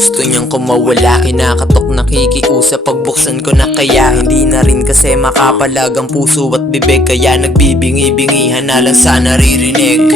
Gusto niyang kumawala, kinakatok nakikiusap. Pagbuksan ko na kaya hindi na rin kasi makapalag ang puso at bibig. Kaya nagbibingi-bingihan na lang sa naririnig.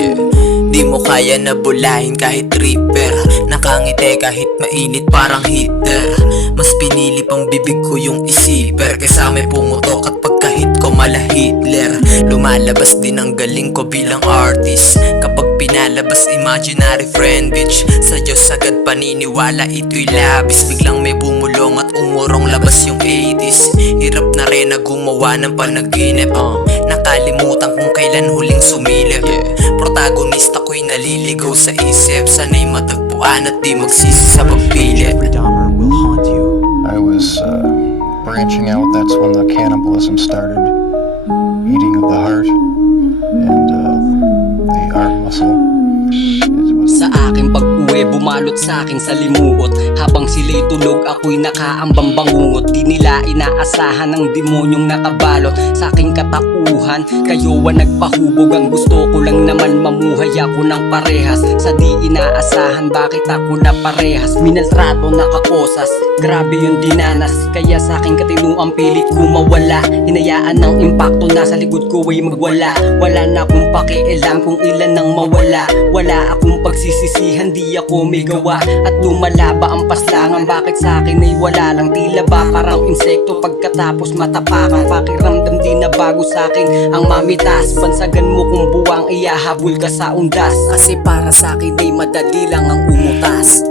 Di mo kaya na bulahin kahit tripper. Nakangiti kahit mainit parang heater. Mas pinili pang bibig ko yung isiper kaysa may pumutok at pagkahit ko mala Hitler. Lumalabas din ang galing ko bilang artist kapag pinalabas imaginary friend bitch. Sa Diyos agad paniniwala ito'y labis. Biglang may bumulong at umurong labas yung 80s. Hirap na rin na gumawa ng panaginip. Nakalimutan kung kailan huling sumilip. Protagonista ko'y naliligaw sa isip. Sana'y matagpuan at di magsisi sa pagpilit. I was branching out. That's when the cannibalism started. Eating of the heart and the arm muscle. Sa aking pag-uwi, bumalot sa aking salimuot. Habang sila'y tulog, ako'y nakaambang bangungot. Di nila inaasahan ng demonyong nakabalot sa aking katauhan. Kayo ang nagpahubog, ang gusto ko lang naman mamuhay ako ng parehas. Sa di inaasahan, bakit ako na parehas? Minaltrato, nakakosas, grabe yung dinanas. Kaya sa aking katinuang pilit ko mawala. Hinayaan ng impacto na sa likod ko ay magwala. Wala na akong pakialam kung ilan nang mawala. Wala akong pagsisisihan, di ako may gawa. At lumalaba ang paslangan, bakit sa akin ay wala lang. Tila ba parang insekto pagkatapos matapakan. Pakiramdam di na bago sa akin ang mamitas. Bansagan mo kung buwang iyahabol ka sa undas. Kasi para sa akin ay madali lang ang umutas.